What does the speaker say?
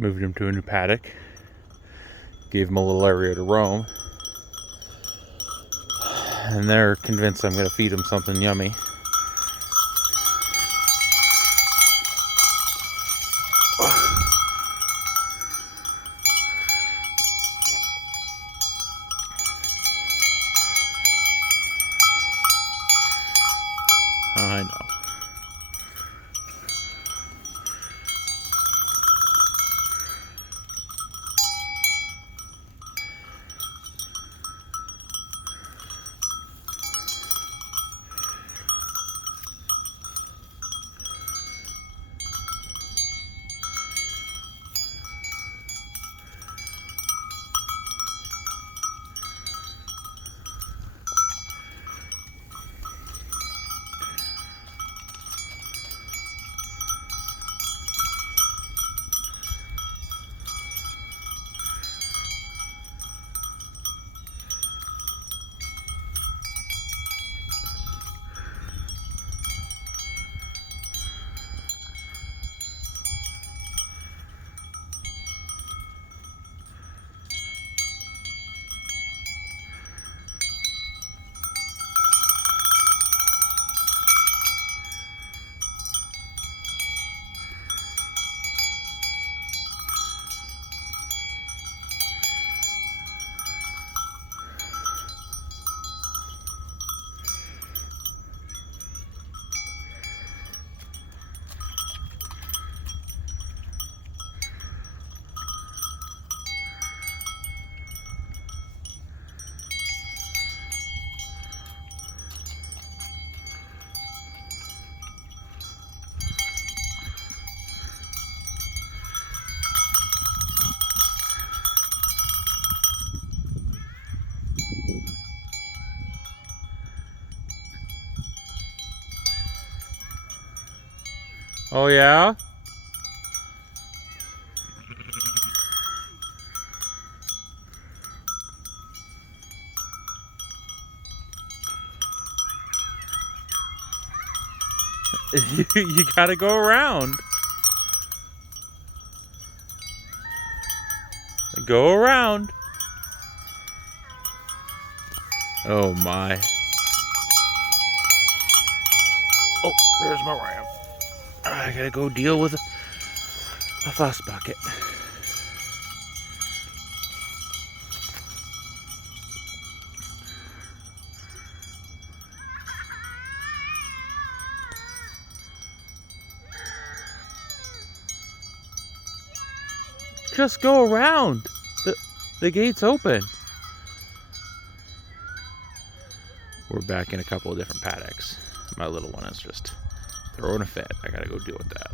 Moved him to a new paddock. Gave him a little area to roam. And they're convinced I'm going to feed him something yummy. I know. Oh yeah? You gotta go around. Go around. Oh my. Oh, there's my ram. I gotta go deal with a fuss bucket. Just go around. The gate's open. We're back in a couple of different paddocks. My little one is just throwing a fit. I gotta go deal with that.